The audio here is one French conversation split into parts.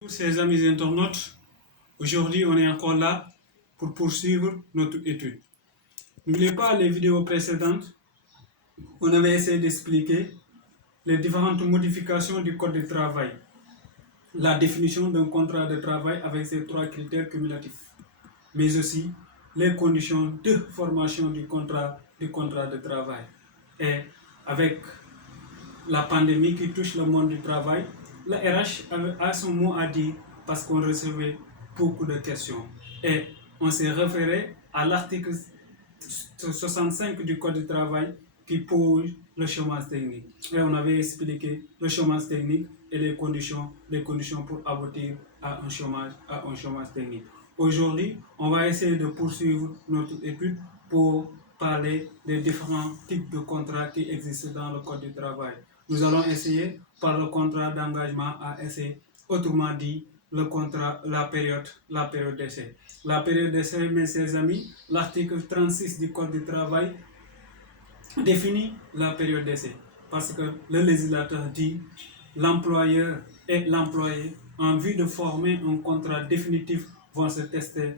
Bonjour chers amis internautes, aujourd'hui on est encore là pour poursuivre notre étude. N'oubliez pas les vidéos précédentes, on avait essayé d'expliquer les différentes modifications du code du travail, la définition d'un contrat de travail avec ses trois critères cumulatifs, mais aussi les conditions de formation du contrat de travail. Et avec la pandémie qui touche le monde du travail, la RH a son mot à dire parce qu'on recevait beaucoup de questions. Et on s'est référé à l'article 65 du Code du travail qui pose le chômage technique. Et on avait expliqué le chômage technique et les conditions pour aboutir à un chômage technique. Aujourd'hui, on va essayer de poursuivre notre étude pour parler des différents types de contrats qui existent dans le Code du travail. Nous allons essayer par le contrat d'engagement à essai, autrement dit le contrat, la période d'essai. La période d'essai, mes chers amis, l'article 36 du Code du travail définit la période d'essai parce que le législateur dit l'employeur et l'employé en vue de former un contrat définitif vont se tester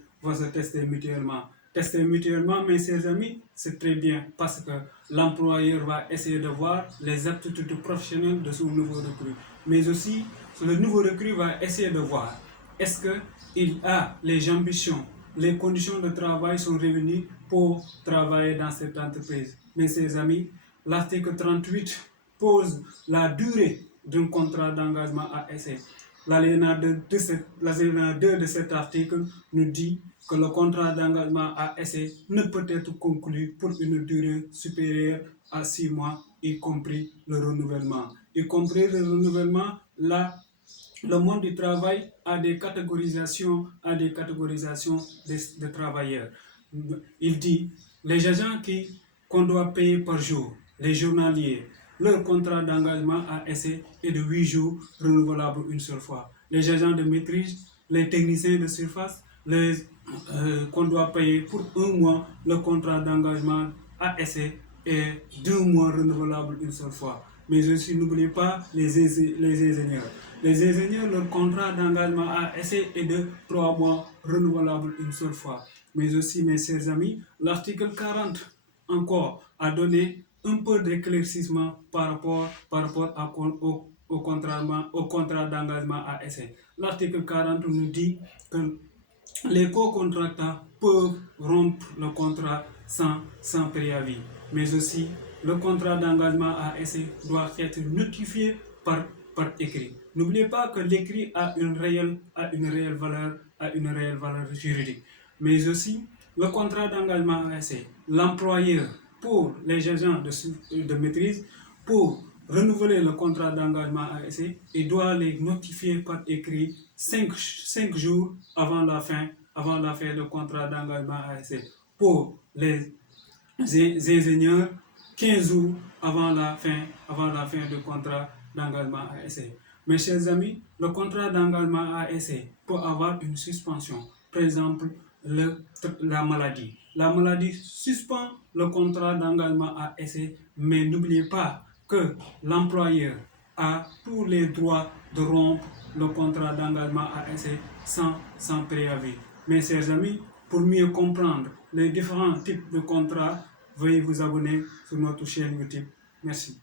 mutuellement. Tester mutuellement, mes chers amis, c'est très bien parce que l'employeur va essayer de voir les aptitudes professionnelles de son nouveau recrue. Mais aussi, le nouveau recrue va essayer de voir est-ce qu'il a les ambitions, les conditions de travail sont réunies pour travailler dans cette entreprise. Mes chers amis, l'article 38 pose la durée d'un contrat d'engagement à essai. L'alinéa 2 de cet article nous dit que le contrat d'engagement à essai ne peut être conclu pour une durée supérieure à 6 mois, y compris le renouvellement. Y compris le renouvellement, là, le monde du travail a des catégorisations de travailleurs. Il dit les agents qu'on doit payer par jour, les journaliers, leur contrat d'engagement à essai est de 8 jours renouvelable une seule fois. Les agents de maîtrise, les techniciens de surface, qu'on doit payer pour 1 mois, le contrat d'engagement à essai est 2 mois renouvelable une seule fois. Mais aussi, n'oubliez pas les ingénieurs. Les ingénieurs, leur contrat d'engagement à essai est de 3 mois renouvelable une seule fois. Mais aussi, mes chers amis, l'article 40 encore a donné un peu d'éclaircissement par rapport au contrat d'engagement à essai. L'article 40 nous dit que les co-contractants peuvent rompre le contrat sans préavis. Mais aussi, le contrat d'engagement à essai doit être notifié par écrit. N'oubliez pas que l'écrit a une réelle valeur juridique. Mais aussi, le contrat d'engagement à essai, l'employeur pour les agents de maîtrise, pour renouveler le contrat d'engagement à essai, il doit les notifier par écrit 5 jours avant la fin du contrat d'engagement à essai. Pour les ingénieurs, 15 jours avant la fin du contrat d'engagement à essai. Mes chers amis, le contrat d'engagement à essai peut avoir une suspension. Par exemple, la maladie. La maladie suspend le contrat d'engagement à essai, mais n'oubliez pas que l'employeur a tous les droits de rompre le contrat d'engagement à essai sans préavis. Mes chers amis, pour mieux comprendre les différents types de contrats, veuillez vous abonner sur notre chaîne YouTube. Merci.